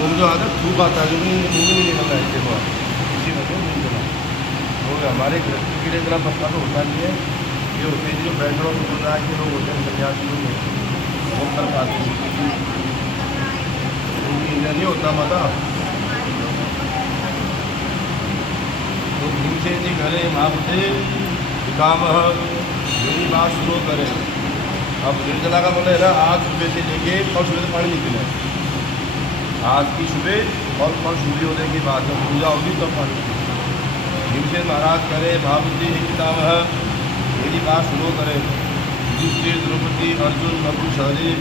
मुँह में जो आता है थूक आता है, जो मुँह में नहीं निकलता है, देखो इसी वजह से नहीं चला। तो हमारे गृहस्थी के लिए इतना पक्का तो होता नहीं है। ये होते हैं जो बैठो समुदाय के लोग होते हैं, सन्यासी लोग होते हैं, वो कर पाते हैं, उनकी नहीं होता माता। तो भीमसेन जी घरे महादेव पितामह मेरी बात शुरू करें। अब निर्जला का बोले ना, आज सुबह से लेके कल सुबह से पानी नहीं पीना है। आज की सुबह और कल सूर्य होने के बाद जब पूजा होगी तब पानी पीना। भीमसेन महाराज करें महाबुद्धि पितामह मेरी बात शुरू करें। युधिष्ठिर द्रौपदी अर्जुन नकुल सहदेव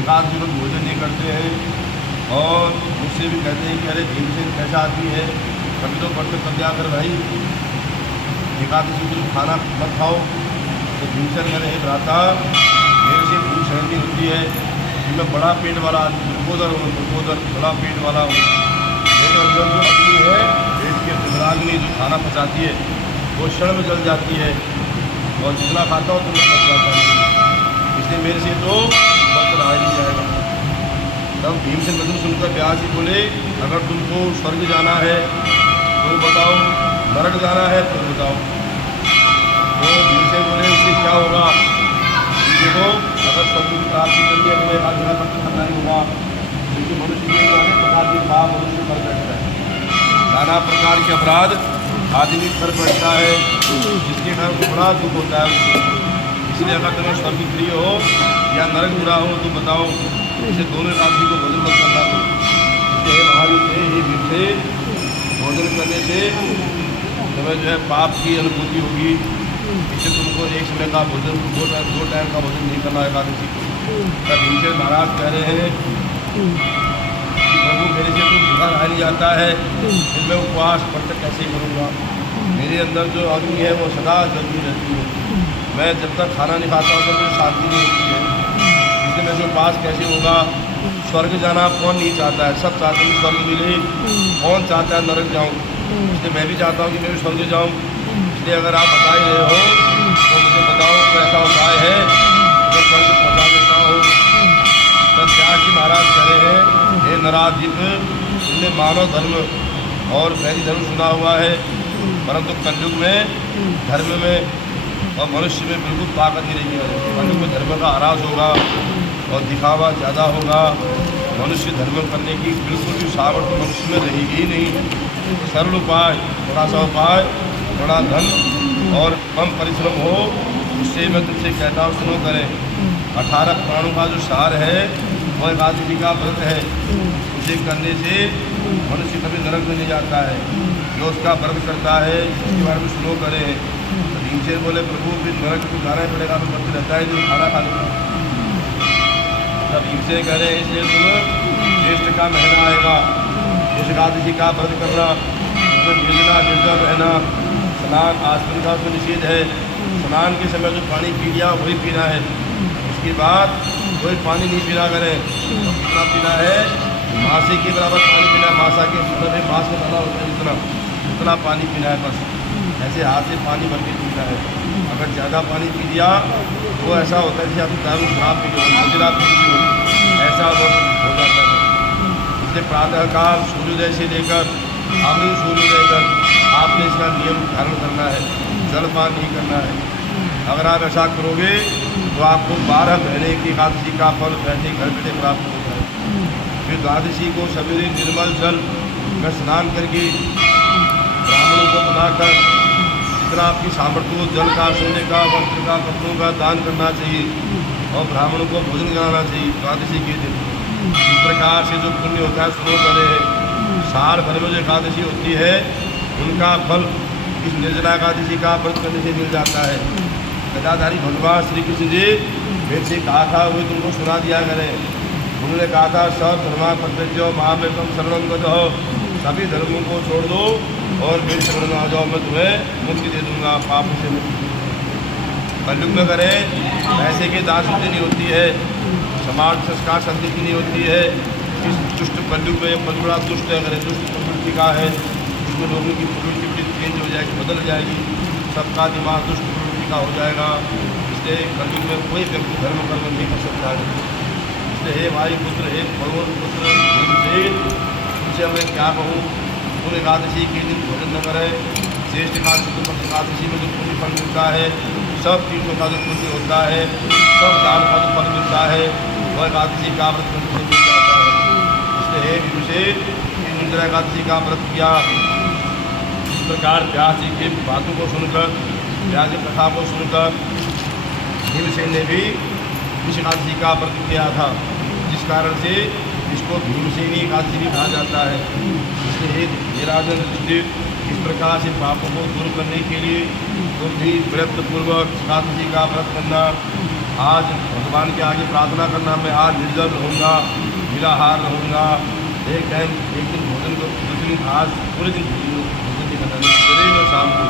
एकादशी जी लोग भोजन नहीं करते हैं और मुझसे भी कहते हैं कि अरे भीमसेन कैसा आदमी है, कभी तो पढ़ते तब जाकर भाई एकादशी को खाना मत खाओ। तो भीमसेन कह रहे भ्राता मेरे से भूख सहन नहीं होती है कि मैं बड़ा पेट वाला दुर्गोदर हूँ, दुर्गोदर बड़ा पेट वाला हूँ। मेरे अंदर जो अग्नि है पेट के दिमाग्नि जो खाना पचाती है वो क्षण में जल जाती है और जितना खाता हो तो मैं पच जाता है, इसलिए मेरे से तो वक्त रहा ही नहीं जाएगा। तब भीमसेन वचन सुनकर व्यास जी बोले अगर तुमको स्वर्ग जाना है तो बताओ, नरक जाना है तो बताओ। तो भीमसेन बोले उससे क्या होगा? देखो अगर स्वर्ग की प्राप्ति करनी है तो मैं आज जगह तक करना ही होगा, क्योंकि मनुष्य के अनेक प्रकार के पाप मनुष्य कर बैठता है, नाना प्रकार के अपराध आदमी कर बैठता है, जिसके कारण को बड़ा दुख होता है उसको। इसलिए अगर तुम्हें स्वर्ग प्रिय हो या नरक बुरा हो तो बताओ, इसे दोनों आदमी को भोजन मत करना हो। इसलिए महावीर से ही भीमसेन भोजन करने से तुम्हें जो है पाप की अनुभूति होगी। इससे तुमको एक समय का भोजन दो टाइम का भोजन नहीं करना है एकादशी को। तब भीमसेन महाराज कह रहे हैं कि प्रभु मेरे से तो भूखा रहा नहीं जाता है, फिर मैं उपवास पढ़कर कैसे करूँगा? मेरे अंदर जो अग्नि है वो सदा जलती रहती है, मैं जब तक खाना नहीं खाता हूँ तो मुझे शांति नहीं होती है, इसलिए मेरे से उपवास कैसे होगा? स्वर्ग जाना कौन नहीं चाहता है, सब चाहते हैं कि स्वर्ग मिले, कौन चाहता है नरक जाऊँ? इसलिए मैं भी चाहता हूँ कि मैं भी स्वर्ग जाऊँ। इसलिए अगर आप बता ही रहे हो तो मुझे बताओ कोई ऐसा उपाय है जो स्वर्ग पहुँचा देता हो। तब व्यास जी महाराज कह रहे हैं हे नराधिप, तुमने मानव धर्म और वैदिक धर्म सुना हुआ है, परंतु कलयुग में धर्म में और मनुष्य में बिल्कुल ताकत ही नहीं है। कलयुग में धर्म का ह्रास होगा और दिखावा ज़्यादा होगा, मनुष्य धर्म करने की बिल्कुल भी सामर्थ्य मनुष्य में रहेगी ही नहीं। सरल उपाय, थोड़ा सा उपाय, थोड़ा धन और कम परिश्रम हो, उससे मैं तुमसे कहता हूँ सुनो करें। 18 प्राणों का जो सार है वो एकादशी का व्रत है, उसे करने से मनुष्य कभी नरक में नहीं जाता है। जो उसका व्रत करता है उसके बारे में सुनो करें। तो भीमसेन बोले प्रभु फिर नरक को खाना ही पड़ेगा, तो व्रत रहता है जो खाना खा लेगा। तब भीमसेन कह रहे हैं इसलिए तुम ज्येष्ठ का महीना आएगा, इस एकादशी का व्रत करना, उसमें निर्जला निर्जल रहना, स्नान आचमन का उसमें निषेध है। स्नान के समय जो पानी पी लिया वही पीना है, उसके बाद कोई पानी नहीं पीना करें। तो कितना पीना है? मासे के बराबर पानी पीना है, मासा के मतलब मास में डाला होता है उतना पानी पीना है बस। ऐसे हाथ से पानी भर के पीना है। अगर ज़्यादा पानी पी लिया तो ऐसा होता है जैसे आप दारू शराब पी लो, शराब पी लो, ऐसा हो जाता है। इसलिए प्रातःकाल सूर्योदय से लेकर आखिरी सूर्योदय तक आपने इसका नियम धारण करना है, जलपान नहीं करना है। अगर आप ऐसा करोगे तो आपको 12 महीने की एकादशी का फल बैठे घर बैठे प्राप्त हो जाए। फिर द्वादशी को सवेरे निर्मल जल में स्नान करके ब्राह्मणों को बुलाकर जितना आपकी सामर्थ्य हो जल का, सोने का, वस्त्र का, कपड़ों का दान करना चाहिए और ब्राह्मणों को भोजन कराना चाहिए द्वादशी के दिन। इस प्रकार से जो पुण्य होता है सुनो करे। साल भर में जो एकादशी होती है उनका फल इस निर्जला एकादशी का व्रत करने से मिल जाता है। गदाधारी भगवान श्री कृष्ण जी फिर से कहा था वही तुमको सुना दिया करें। उन्होंने कहा था सब धर्मा प्रत्यजो महामेकम शरणं गतः, सभी धर्मों को छोड़ दो और मेरे शरण में आ जाओ, मैं तुम्हें मुक्ति दे दूंगा, पाप से मुक्ति। कलयुग में करें पैसे की दान शुद्धि नहीं होती है, समाज संस्कार शांति की नहीं होती है। इस दुष्ट कलयुग में बहुत बड़ा दुष्ट है, अगर दुष्ट प्रवृत्ति का है उसमें लोगों की प्रवृत्ति चेंज हो जाएगी, बदल जाएगी, सबका दिमाग दुष्ट प्रवृत्ति का हो जाएगा। इसलिए कलयुग में कोई व्यक्ति धर्म कर्म नहीं कर सकता है। इसलिए हे भाई पुत्र, हे भगवान पुत्र भीमसेन, तुमसे अब मैं क्या कहूँ, तुम एकादशी के दिन भोजन न करें। श्रेष्ठ एकादशी में जो पुण्य फल मिलता है, सब तीर्थों का जो पुण्य होता है, सब दान का जो फल मिलता है, वह एकादशी का व्रत करने से मिल जाता है। इसलिए हे विभूषण, निर्जला एकादशी का व्रत किया। इस प्रकार व्यास जी की बातों को सुनकर, व्यास जी कथा को सुनकर भीमसेन ने भी इस एकादशी का व्रत किया था, जिस कारण से इसको भीमसेनी एकादशी भी कहा जाता है। इसलिए हे राजन युधिष्ठिर, इस प्रकार से पापों को दूर करने के लिए तुम भी व्रतपूर्वक एकादशी का व्रत करना। आज भगवान के आगे प्रार्थना करना, मैं आज निर्जल रहूँगा, निराहार रहूँगा, एक दिन भोजन को, दूसरे दिन आज पूरे दिन भोजन नहीं करना, सुबह और शाम को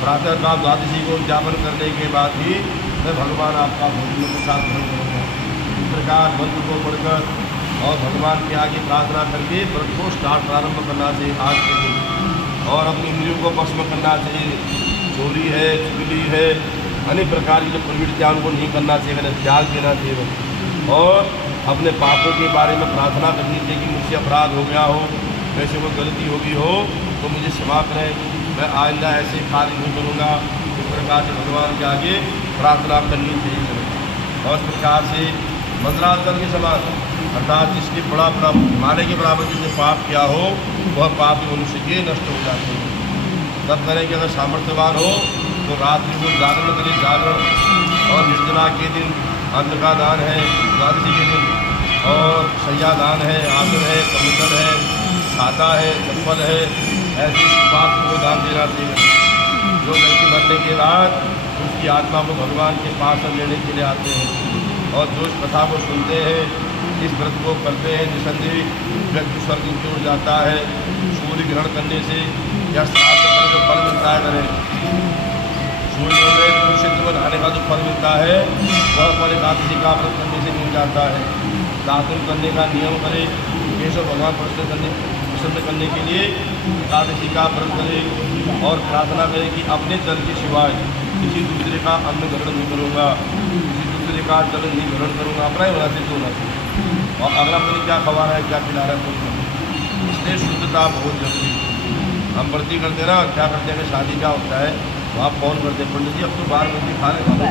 प्रातः काल द्वादशी को उद्यापन करने के बाद ही मैं भगवान आपका भोजन के साथ ग्रहण करूँगा। इस प्रकार मंत्र को पढ़कर और भगवान के आगे प्रार्थना करके व्रत को प्रारंभ करना चाहिए आज के दिन। और अपनी इंद्रियों को वश में करना चाहिए। चोरी है, चुगली है, अनेक प्रकार की जो प्रवृत्तियाँ उनको नहीं करना चाहिए, त्याग देना चाहिए। और अपने पापों के बारे में प्रार्थना करनी चाहिए कि मुझसे अपराध हो गया हो, वैसे कोई गलती होगी हो तो मुझे क्षमा करें, मैं आइंदा ऐसे कार्य नहीं करूँगा। इस प्रकार से भगवान के आगे प्रार्थना करनी चाहिए। और इस प्रकार से मंत्रांतर के समान, अर्थात जिसके बड़ा हिमालय के बराबर जिसने पाप किया हो, वह पाप मनुष्य के नष्ट हो जाते हैं। तब करें कि अगर सामर्थ्यवान हो तो रात्रि को जागरण करें, जागरण। और निर्जला के दिन अन्न का दान है, द्वादशी के दिन, और शैया दान है, आसन है, कमिटन है, छाता है, चप्पल है, ऐसी बात को दान देना चाहिए। जो व्यक्ति मरने के बाद उसकी आत्मा को भगवान के पास लेने के लिए आते हैं और जो इस कथा को सुनते हैं, इस व्रत को करते हैं, निसंदेह व्यक्ति स्वर्ग की ओर जाता है। सूर्य ग्रहण करने से या श्राद्ध करने जो फल मिलता है, करें सूर्य में कुरुक्षेत्र में नहाने का जो फल मिलता है, वह फल एकादशी का व्रत करने से मिल जाता है। दातुन करने का नियम करें, केशव भगवान प्रसन्न करने के लिए एकादशी का व्रत करें और प्रार्थना करें कि अपने जल के सिवाय किसी दूसरे का अन्न ग्रहण नहीं करूँगा, किसी दूसरे का जल नहीं ग्रहण करूँगा, अपना ही होना चाहिए, होना चाहिए। और अगला पति क्या खवा रहा है, क्या खिला रहा है, कोई। इसलिए शुद्धता बहुत जरूरी है। हम व्रती करते ना, क्या करते हैं कि शादी क्या होता है तो आप फ़ोन करते हैं, पंडित जी अब तो 12 बजे खाने खाना,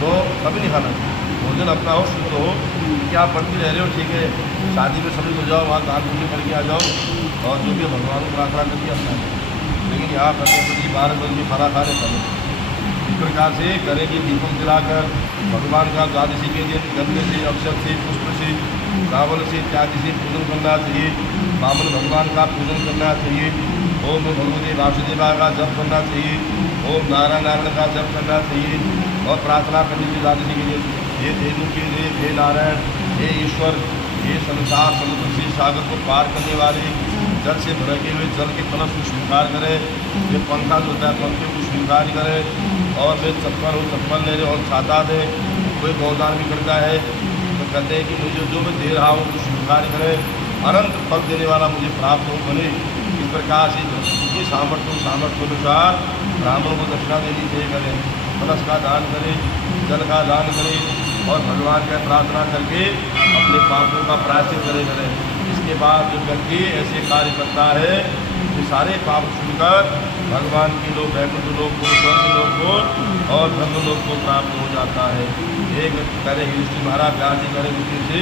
तो कभी नहीं खाना चाहिए। भोजन अपना हो, शुद्ध हो, कि आप पढ़ती रह रहे हो, ठीक है, शादी में सभी हो जाओ, वहाँ दान पुण्य करके आ जाओ और जो भी भगवान को प्रार्थना करके अपना। लेकिन यहाँ पर 12 बजे खाना खाने पड़े। इस प्रकार से करें कि दीपक जलाकर भगवान का द्वादशी के दिन गंदे से, अक्षत से, पुष्प से, रावण से इत्यादि से पूजन करना चाहिए। वामन भगवान का पूजन करना चाहिए। ओम भगवते वासुदेवा का जप करना चाहिए। ओम नारायण का जप करना चाहिए और प्रार्थना करनी चाहिए द्वादशी के दिन। हे धेनु के देव, हे नारायण, हे ईश्वर, ये संसार समुद्र से सागर को पार करने वाले, जल से भरके हुए जल के कलश को स्वीकार करें। ये पंखा जो होता है, पंखे को स्वीकार करें। और वे चप्पल हो, चप्पल ले रहे और छाता दे। कोई गौदान भी करता है तो कहते हैं कि मुझे जो मैं दे रहा हूँ तो स्वीकार करें, अनंत फल देने वाला मुझे प्राप्त हो बने। इस प्रकार से ये सामर्थ्य अनुसार ब्राह्मणों को दक्षिणा देनी चाहिए, करें, कलश का दान करें, जल का दान करें और भगवान का प्रार्थना करके अपने पापों का प्रायश्चित करें। इसके बाद जो व्यक्ति ऐसे कार्य करता है, ये सारे पाप छूटकर भगवान के लोग, वैकुंठ लोक को, स्वर्ग लोक को और ब्रह्म लोक को प्राप्त हो जाता है। एक करे युधिष्ठिर महाराज, व्यास जी करे मुझे से,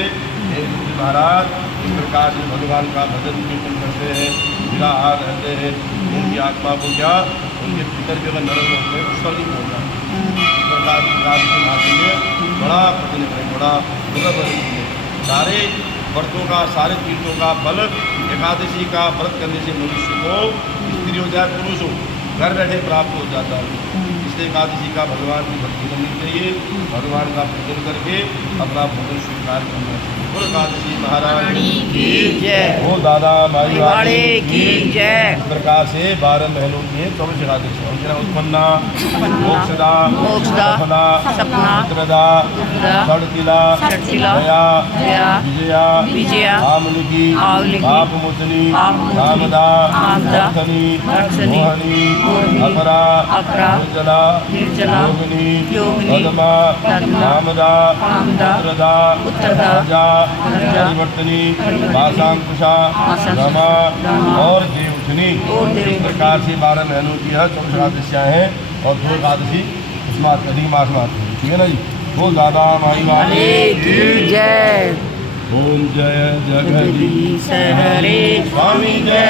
हे युधिष्ठिर महाराज, इस प्रकार से भगवान का भजन कीर्तन करते हैं, निराहार रहते हैं, उनकी आत्मा को क्या, उनके भीतर भी अगर नरक होते हैं तो स्वर्ग हो जाए। इस प्रकार के नाते में बड़ा भजन करें, बड़ा भजन। सारे व्रतों का, सारे तीर्थों का फल एकादशी का व्रत करने से मनुष्य को, स्त्री हो जाए पुरुष हो, घर बैठे प्राप्त हो जाता है। इसलिए एकादशी का भगवान की भक्ति करनी चाहिए, भगवान का पूजन करके अपना भोजन स्वीकार करना चाहिए। बोल एकादशी महाराज की जय, हो दादा माई वाले की जय। इस प्रकार से 12 महीनों की 24 एकादशी उत्पन्ना, मोक्षदा, सफला, पुत्रदा, षडतिला, जया, विजया, आमलिकी, पापमोचनी, कामदा, दक्षनी, मोहनी, अपरा, निर्जला, योगिनी, पद्मा, कामदा, पुत्रदा, परिवर्तनी भाषांकुशा रमा और देवउठनी। इस प्रकार से 12 महीनों की है 24 एकादशियाँ हैं और 2 एकादशी अस्मात अधिक मास में आती है। ठीक है ना जी। बोल दादा माई वाले की जय। ओम जय जगदीश हरे स्वामी जय।